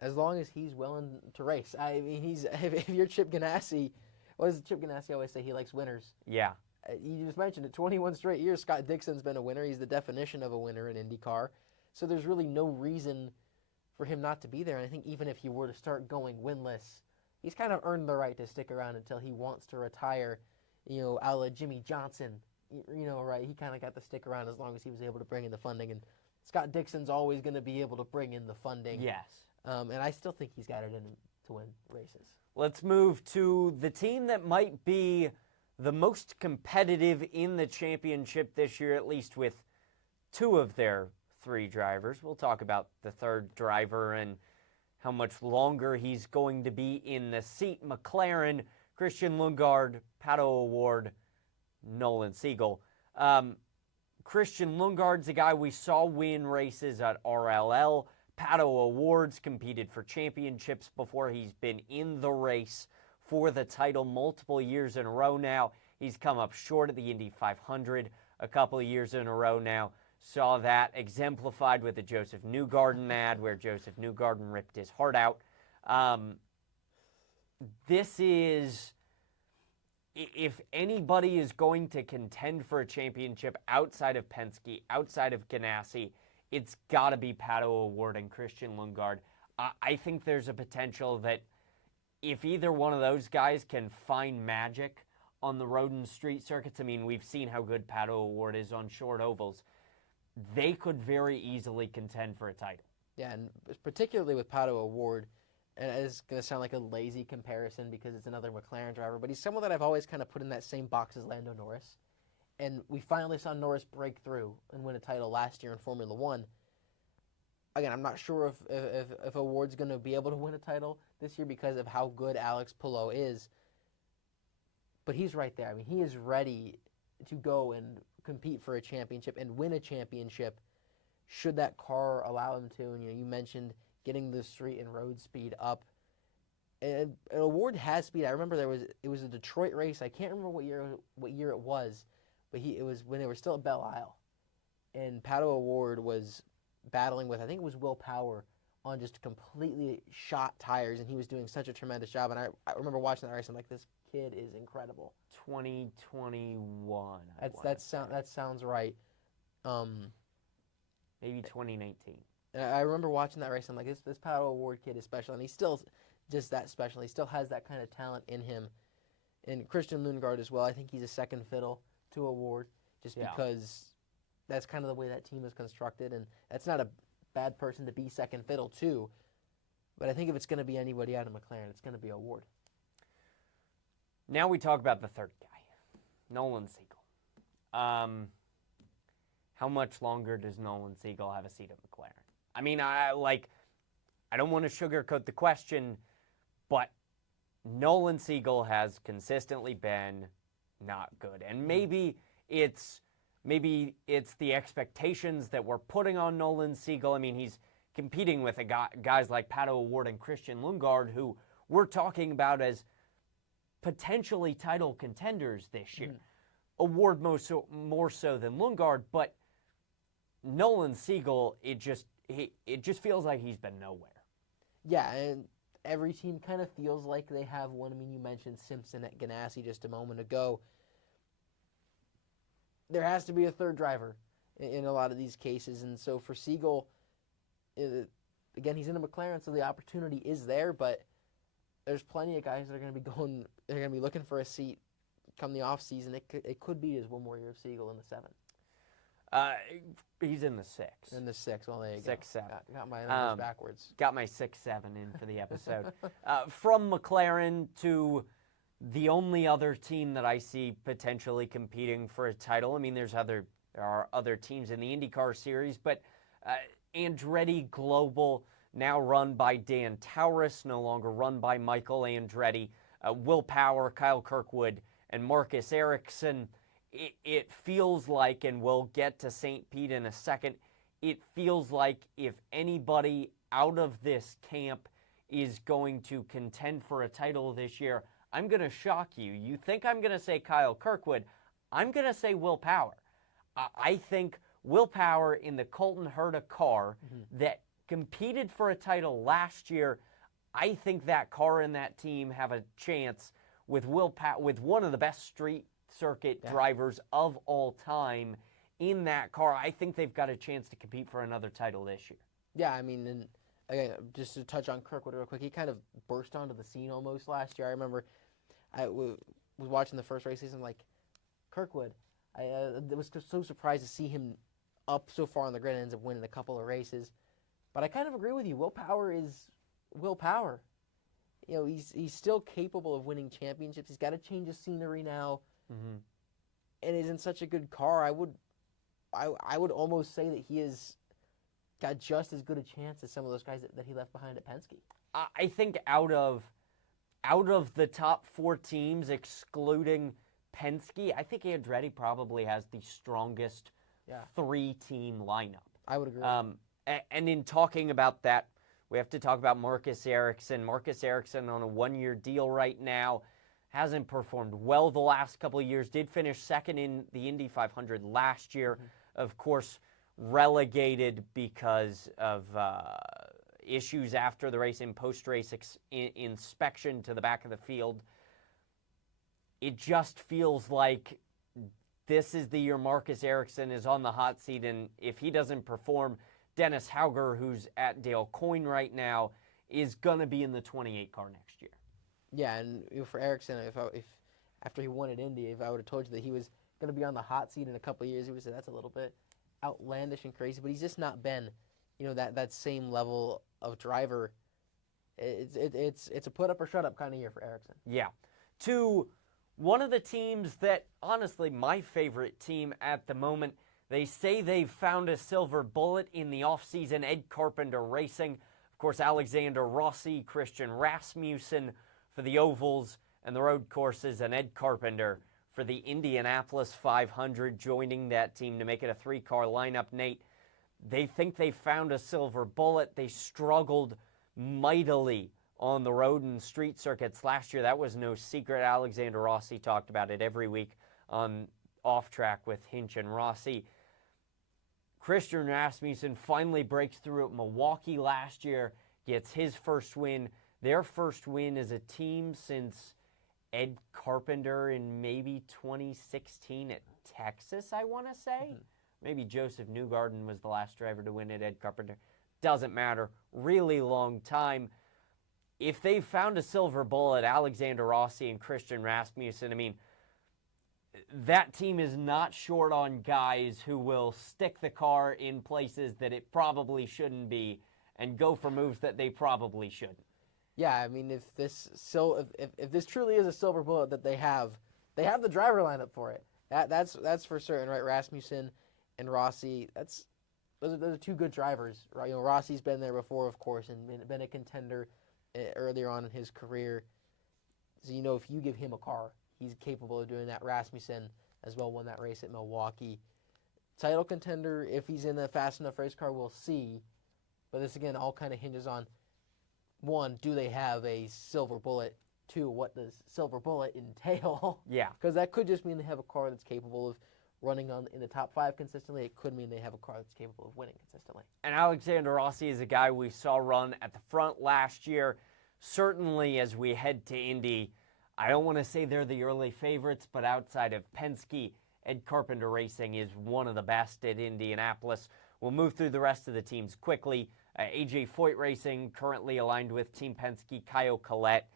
As long as he's willing to race. I mean, if you're Chip Ganassi, what does Chip Ganassi always say? He likes winners. Yeah. You just mentioned it, 21 straight years, Scott Dixon's been a winner. He's the definition of a winner in IndyCar. So there's really no reason for him not to be there. And I think even if he were to start going winless, he's kind of earned the right to stick around until he wants to retire, a la Jimmy Johnson. Right? He kind of got to stick around as long as he was able to bring in the funding. And Scott Dixon's always going to be able to bring in the funding. Yes. And I still think he's got it in him to win races. Let's move to the team that might be the most competitive in the championship this year, at least with 2 of their 3 drivers. We'll talk about the 3rd driver and how much longer he's going to be in the seat. McLaren, Christian Lundgaard, Pato O'Ward, Nolan Siegel. Christian Lundgaard's a guy we saw win races at RLL. Pato O'Ward's competed for championships before. He's been in the race for the title multiple years in a row now. He's come up short at the Indy 500 a couple of years in a row now. Saw that exemplified with the Joseph Newgarden ad where Joseph Newgarden ripped his heart out. This is, if anybody is going to contend for a championship outside of Penske, outside of Ganassi, it's got to be Pato O'Ward and Christian Lundgaard. I think there's a potential that if either one of those guys can find magic on the road and street circuits, I mean, we've seen how good Pato O'Ward is on short ovals, they could very easily contend for a title. Yeah, and particularly with Pato O'Ward, and it's going to sound like a lazy comparison because it's another McLaren driver, but he's someone that I've always kind of put in that same box as Lando Norris. And we finally saw Norris break through and win a title last year in Formula One. Again, I'm not sure if O'Ward's going to be able to win a title this year because of how good Alex Palou is. But he's right there. I mean, he is ready to go and compete for a championship and win a championship should that car allow him to. And you mentioned getting the street and road speed up. And O'Ward has speed. I remember it was a Detroit race. I can't remember what year it was, but it was when they were still at Belle Isle, and Pato O'Ward was battling with, I think it was Will Power, on just completely shot tires, and he was doing such a tremendous job. And I remember watching that race. I'm like, this kid is incredible. 2021. That sounds right. Maybe 2019. I remember watching that race. I'm like, this Pato O'Ward kid is special, and he's still just that special. He still has that kind of talent in him. And Christian Lundgaard as well. I think he's a second fiddle to O'Ward, just because that's kind of the way that team is constructed, and that's not a bad person to be second fiddle to. But I think if it's going to be anybody out of McLaren, it's going to be O'Ward. Now we talk about the third guy, Nolan Siegel. How much longer does Nolan Siegel have a seat at McLaren? I mean, I don't want to sugarcoat the question, but Nolan Siegel has consistently been not good. And maybe it's the expectations that we're putting on Nolan Siegel. I mean, he's competing with guys like Pato O'Ward and Christian Lundgaard, who we're talking about as potentially title contenders this year. O'Ward more so than Lundgaard, but Nolan Siegel, it just feels like he's been nowhere. Yeah, and every team kind of feels like they have one. I mean, you mentioned Simpson at Ganassi just a moment ago. There has to be a third driver in a lot of these cases, and so for Siegel, again, he's in a McLaren, so the opportunity is there, but there's plenty of guys that are going to be they're going to be looking for a seat come the off season. It could be just one more year of Siegel in the 7. He's in the 6. In the 6. Well, there you go. 6, 7. Got my numbers backwards. Got my 6, 7 in for the episode. From McLaren to the only other team that I see potentially competing for a title. I mean, there are other teams in the IndyCar series, but Andretti Global, now run by Dan Taurus, no longer run by Michael Andretti. Will Power, Kyle Kirkwood, and Marcus Ericsson. It feels like, and we'll get to St. Pete in a second, it feels like if anybody out of this camp is going to contend for a title this year, I'm going to shock you. You think I'm going to say Kyle Kirkwood. I'm going to say Will Power. I think Will Power in the Colton Herta car that competed for a title last year, I think that car and that team have a chance with with one of the best street circuit drivers of all time in that car. I think they've got a chance to compete for another title this year. Yeah, I mean, and again, just to touch on Kirkwood real quick, he kind of burst onto the scene almost last year. I remember I was watching the first race season, like, Kirkwood, I was so surprised to see him up so far on the grid and ends up winning a couple of races. But I kind of agree with you. Will Power is Will Power. You know, he's still capable of winning championships. He's got to change of scenery now. And is in such a good car. I would almost say that he has got just as good a chance as some of those guys that he left behind at Penske. I think out of the top 4 teams, excluding Penske, I think Andretti probably has the strongest 3-team lineup. I would agree. And in talking about that, we have to talk about Marcus Ericsson. Marcus Ericsson on a 1-year deal right now. Hasn't performed well the last couple of years. Did finish second in the Indy 500 last year. Of course, relegated because of issues after the race in post-race inspection to the back of the field. It just feels like this is the year Marcus Ericsson is on the hot seat, and if he doesn't perform, Dennis Hauger, who's at Dale Coyne right now, is going to be in the 28 car next year. Yeah, and for Ericsson, if after he won at Indy, if I would have told you that he was going to be on the hot seat in a couple of years, he would have said that's a little bit outlandish and crazy. But he's just not been, that same level of driver. It's a put up or shut up kind of year for Ericsson. Yeah, to one of the teams that, honestly, my favorite team at the moment. They say they've found a silver bullet in the offseason. Ed Carpenter Racing, of course, Alexander Rossi, Christian Rasmussen for the ovals and the road courses, and Ed Carpenter for the Indianapolis 500, joining that team to make it a 3-car lineup. Nate, they think they found a silver bullet. They struggled mightily on the road and street circuits last year. That was no secret. Alexander Rossi talked about it every week on Off Track with Hinch and Rossi. Christian Rasmussen finally breaks through at Milwaukee last year, gets his first win. Their first win as a team since Ed Carpenter in maybe 2016 at Texas, I want to say. Maybe Joseph Newgarden was the last driver to win at Ed Carpenter. Doesn't matter. Really long time. If they found a silver bullet, Alexander Rossi and Christian Rasmussen, I mean, that team is not short on guys who will stick the car in places that it probably shouldn't be and go for moves that they probably shouldn't. Yeah, I mean, if this truly is a silver bullet that they have the driver lineup for it. That's for certain, right? Rasmussen and Rossi, those are 2 good drivers, right? Rossi's been there before, of course, and been a contender earlier on in his career. So if you give him a car, he's capable of doing that. Rasmussen as well won that race at Milwaukee. Title contender, if he's in a fast enough race car, we'll see. But this, again, all kind of hinges on, 1, do they have a silver bullet? 2, what does silver bullet entail? Yeah. Because that could just mean they have a car that's capable of running in the top 5 consistently. It could mean they have a car that's capable of winning consistently. And Alexander Rossi is a guy we saw run at the front last year. Certainly as we head to Indy, I don't want to say they're the early favorites, but outside of Penske, Ed Carpenter Racing is one of the best at Indianapolis. We'll move through the rest of the teams quickly. AJ Foyt Racing, currently aligned with Team Penske, Kyle Collette,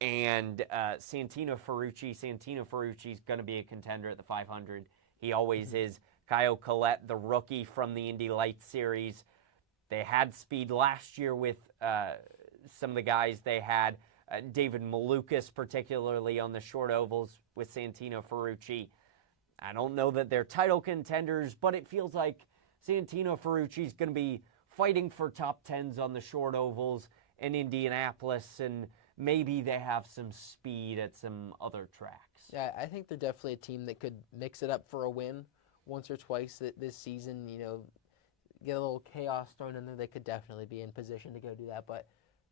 and Santino Ferrucci. Santino Ferrucci is going to be a contender at the 500. He always is. Kyle Collette, the rookie from the Indy Lights Series. They had speed last year with some of the guys they had. David Malukas, particularly on the short ovals with Santino Ferrucci. I don't know that they're title contenders, but it feels like Santino Ferrucci is going to be fighting for top 10s on the short ovals in Indianapolis, and maybe they have some speed at some other tracks. Yeah, I think they're definitely a team that could mix it up for a win once or twice this season. Get a little chaos thrown in there. They could definitely be in position to go do that, but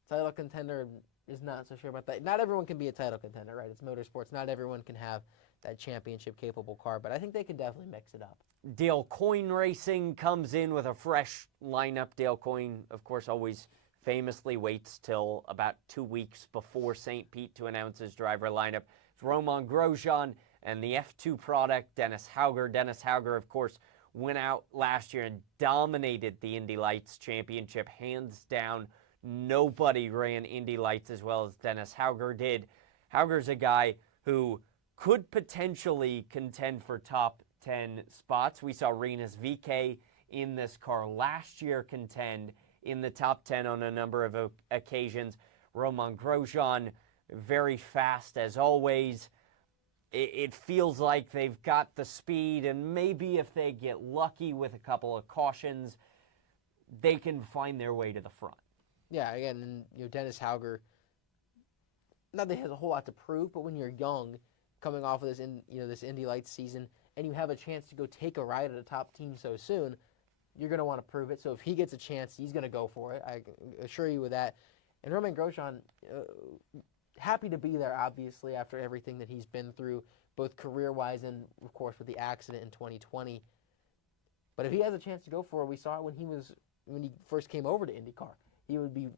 title contender is not so sure about that. Not everyone can be a title contender, right? It's motorsports. Not everyone can have that championship-capable car, but I think they can definitely mix it up. Dale Coyne Racing comes in with a fresh lineup. Dale Coyne, of course, always famously waits till about 2 weeks before St. Pete to announce his driver lineup. It's Romain Grosjean and the F2 product, Dennis Hauger. Dennis Hauger, of course, went out last year and dominated the Indy Lights Championship, hands down. Nobody ran Indy Lights as well as Dennis Hauger did. Hauger's a guy who could potentially contend for top 10 spots. We saw Rinus VeeKay in this car last year contend in the top 10 on a number of occasions. Romain Grosjean, very fast as always. It feels like they've got the speed, and maybe if they get lucky with a couple of cautions, they can find their way to the front. Yeah, again, and, Dennis Hauger, not that he has a whole lot to prove, but when you're young, coming off of this Indy Lights season, and you have a chance to go take a ride at a top team so soon, you're going to want to prove it. So if he gets a chance, he's going to go for it. I assure you with that. And Romain Grosjean, happy to be there, obviously, after everything that he's been through, both career-wise and, of course, with the accident in 2020. But if he has a chance to go for it, we saw it when he first came over to IndyCar. He would be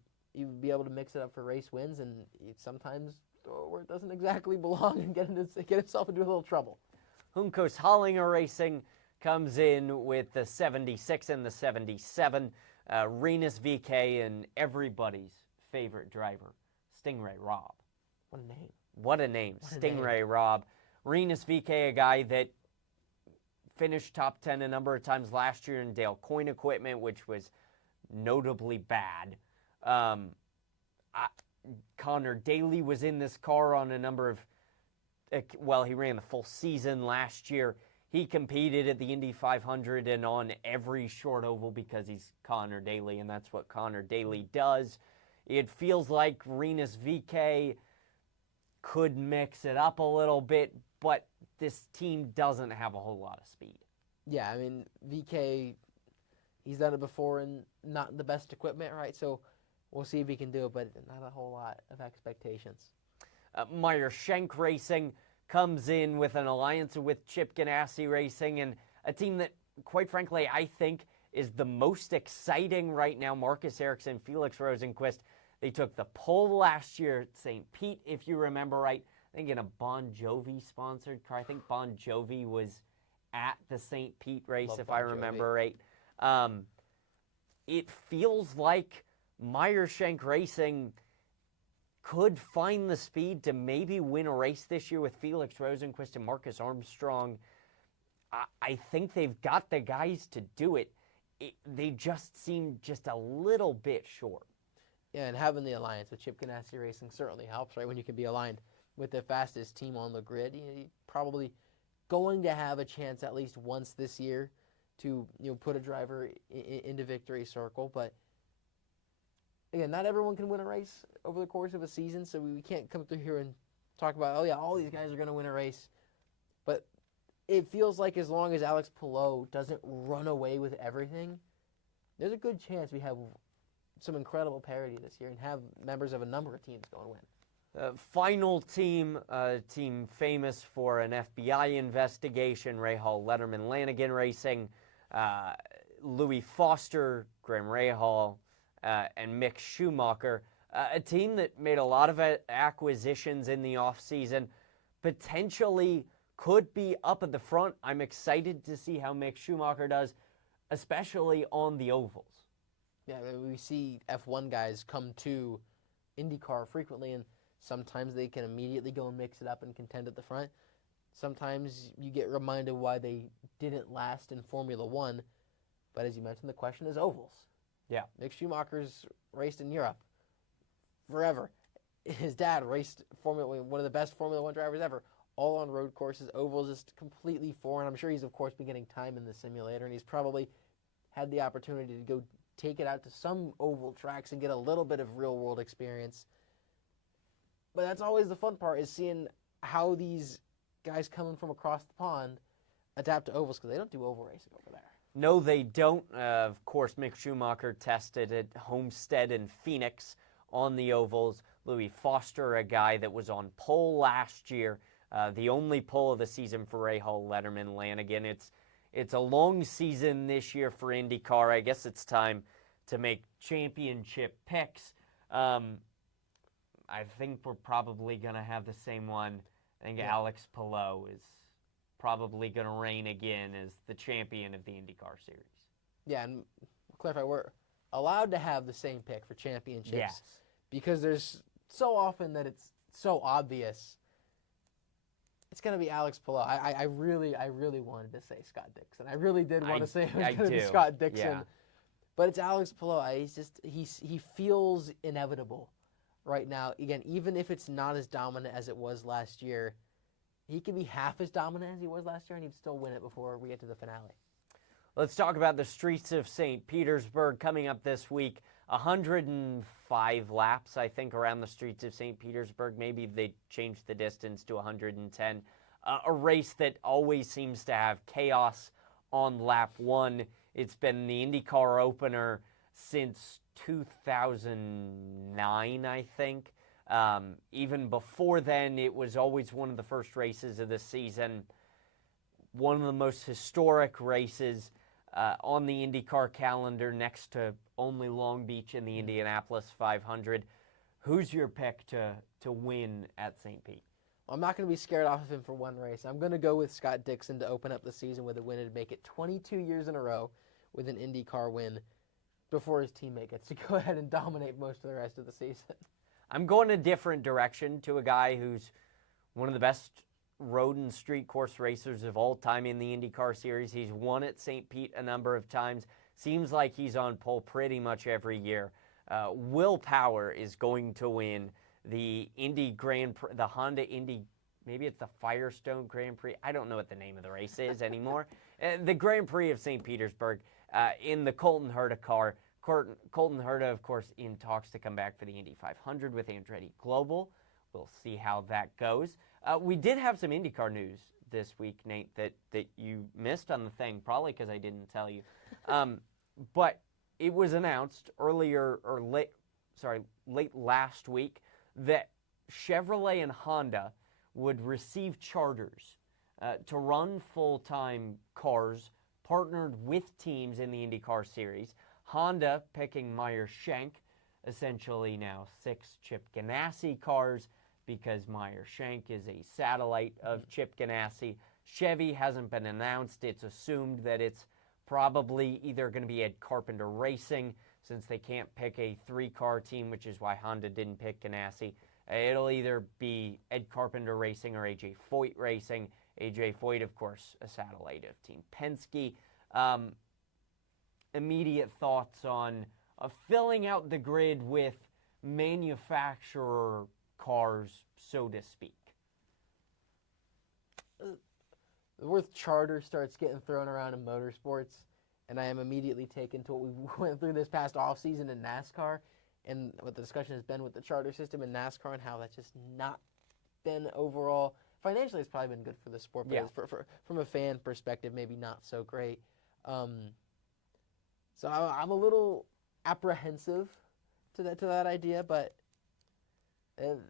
able to mix it up for race wins, and sometimes where it doesn't exactly belong and get himself into a little trouble. Juncos Hollinger Racing comes in with the 76 and the 77. Rinus VeeKay and everybody's favorite driver, Stingray Robb. What a name. What a name, Stingray Robb. Rinus VeeKay, a guy that finished top 10 a number of times last year in Dale Coyne equipment, which was notably bad. Connor Daly was in this car on a number of, he ran the full season last year. He competed at the Indy 500 and on every short oval because he's Connor Daly, and that's what Connor Daly does. It feels like Rinus VeeKay could mix it up a little bit, but this team doesn't have a whole lot of speed. Yeah, I mean, VeeKay, he's done it before and not the best equipment, right? So we'll see if he can do it, but not a whole lot of expectations. Meyer Shank Racing comes in with an alliance with Chip Ganassi Racing, and a team that, quite frankly, I think is the most exciting right now. Marcus Ericsson, Felix Rosenqvist. They took the pole last year at St. Pete, if you remember right. I think in a Bon Jovi-sponsored car. I think Bon Jovi was at the St. Pete race, if I remember right. It feels like Meyer Shank Racing could find the speed to maybe win a race this year with Felix Rosenqvist and Marcus Armstrong. I think they've got the guys to do it. They just seem just a little bit short. Yeah, and having the alliance with Chip Ganassi Racing certainly helps, right? When you can be aligned with the fastest team on the grid, you're probably going to have a chance at least once this year to put a driver into victory circle. But again, not everyone can win a race over the course of a season, so we can't come through here and talk about, oh yeah, all these guys are going to win a race. But it feels like as long as Alex Palou doesn't run away with everything, there's a good chance we have some incredible parity this year and have members of a number of teams go and win. Final team, team famous for an FBI investigation, Rahal Letterman Lanigan Racing, Louis Foster, Graham Rahal, and Mick Schumacher. A team that made a lot of acquisitions in the offseason, potentially could be up at the front. I'm excited to see how Mick Schumacher does, especially on the ovals. Yeah, we see F1 guys come to IndyCar frequently, and sometimes they can immediately go and mix it up and contend at the front. Sometimes you get reminded why they didn't last in Formula One. But as you mentioned, the question is ovals. Yeah. Mick Schumacher's raced in Europe forever. His dad raced one of the best Formula One drivers ever, all on road courses. Ovals is completely foreign. I'm sure he's, of course, been getting time in the simulator, and he's probably had the opportunity to go take it out to some oval tracks and get a little bit of real-world experience. But that's always the fun part, is seeing how these guys coming from across the pond adapt to ovals, because they don't do oval racing over there. No, they don't. Of course, Mick Schumacher tested at Homestead and Phoenix on the ovals. Louis Foster, a guy that was on pole last year, the only pole of the season for Rahal Letterman Lanigan. It's a long season this year for IndyCar. I guess it's time to make championship picks. I think we're probably going to have the same one. I think Alex Palou is probably going to reign again as the champion of the IndyCar series. Yeah, and we'll clarify, we're allowed to have the same pick for championships. Yes. Because there's so often that it's so obvious. It's going to be Alex Palou. I really wanted to say Scott Dixon. I really did want to say it was going to be Scott Dixon. Yeah. But it's Alex Palou. He feels inevitable right now. Again, even if it's not as dominant as it was last year, he could be half as dominant as he was last year, and he'd still win it before we get to the finale. Let's talk about the streets of St. Petersburg coming up this week. 105 laps, I think, around the streets of St. Petersburg. Maybe they changed the distance to 110. A race that always seems to have chaos on lap 1. It's been the IndyCar opener since 2009, I think. Even before then, it was always one of the first races of the season. One of the most historic races on the IndyCar calendar, next to only Long Beach and the Indianapolis 500. Who's your pick to win at St. Pete? I'm not going to be scared off of him for one race. I'm going to go with Scott Dixon to open up the season with a win and make it 22 years in a row with an IndyCar win before his teammate gets to go ahead and dominate most of the rest of the season. I'm going a different direction to a guy who's one of the best road and street course racers of all time in the IndyCar series. He's won at St. Pete a number of times. Seems like he's on pole pretty much every year. Will Power is going to win the the Honda Indy, maybe it's the Firestone Grand Prix. I don't know what the name of the race is anymore. The Grand Prix of St. Petersburg in the Colton Herta car. Colton Herta, of course, in talks to come back for the Indy 500 with Andretti Global. We'll see how that goes. We did have some IndyCar news this week, Nate, that you missed on the thing, probably because I didn't tell you. But it was announced late last week that Chevrolet and Honda would receive charters to run full-time cars partnered with teams in the IndyCar series. Honda picking Meyer Shank, essentially now 6 Chip Ganassi cars, because Meyer Shank is a satellite of Chip Ganassi. Chevy hasn't been announced. It's assumed that it's probably either going to be Ed Carpenter Racing, since they can't pick a 3-car team, which is why Honda didn't pick Ganassi. It'll either be Ed Carpenter Racing or A.J. Foyt Racing. A.J. Foyt, of course, a satellite of Team Penske. Immediate thoughts on filling out the grid with manufacturer cars, so to speak. The word charter starts getting thrown around in motorsports, and I am immediately taken to what we went through this past offseason in NASCAR, and what the discussion has been with the charter system in NASCAR and how that's just not been overall. Financially, it's probably been good for the sport, but from a fan perspective, maybe not so great. So I'm a little apprehensive to that idea, but it's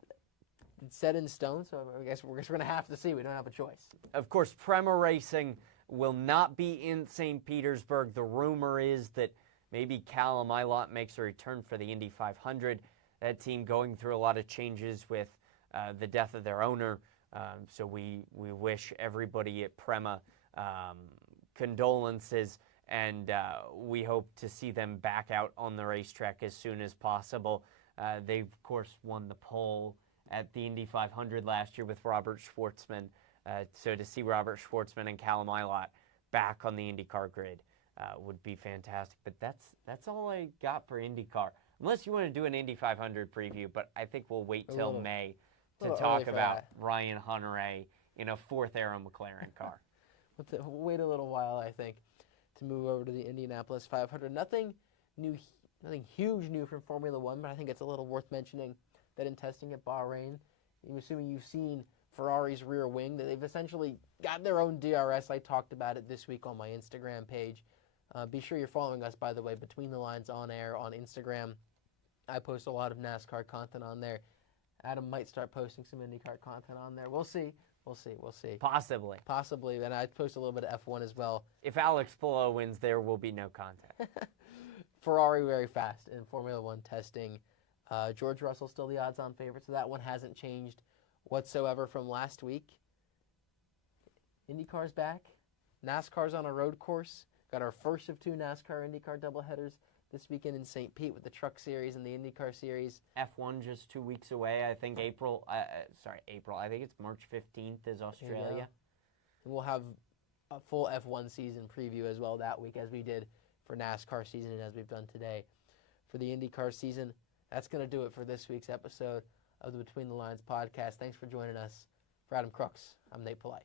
set in stone, so I guess we're going to have to see. We don't have a choice. Of course, Prema Racing will not be in St. Petersburg. The rumor is that maybe Callum Ilott makes a return for the Indy 500. That team going through a lot of changes with the death of their owner. So we wish everybody at Prema condolences, and we hope to see them back out on the racetrack as soon as possible. They, of course, won the pole at the Indy 500 last year with Robert Schwartzman. So to see Robert Schwartzman and Callum Ilott back on the IndyCar grid would be fantastic. But that's all I got for IndyCar. Unless you want to do an Indy 500 preview, but I think we'll wait till May to talk about Ryan Hunter-Ray in a 4th-era McLaren car. We'll wait a little while, I think, to move over to the Indianapolis 500. Nothing huge new from Formula One, but I think it's a little worth mentioning that in testing at Bahrain, I'm assuming you've seen Ferrari's rear wing, that they've essentially got their own DRS. I talked about it this week on my Instagram page. Be sure you're following us, by the way, Between the Lines on air on Instagram. I post a lot of NASCAR content on there. Adam might start posting some IndyCar content on there. We'll see. Possibly. And I post a little bit of F1 as well. If Alex Palou wins, there will be no content. Ferrari very fast in Formula One testing. George Russell still the odds-on favorite, so that one hasn't changed whatsoever from last week. IndyCar's back. NASCAR's on a road course. Got our first of 2 NASCAR IndyCar doubleheaders this weekend in St. Pete with the Truck Series and the IndyCar Series. F1 just 2 weeks away. I think April. I think it's March 15th is Australia. And we'll have a full F1 season preview as well that week, as we did for NASCAR season and as we've done today for the IndyCar season. That's going to do it for this week's episode of the Between the Lines podcast. Thanks for joining us. For Adam Crooks, I'm Nate Polite.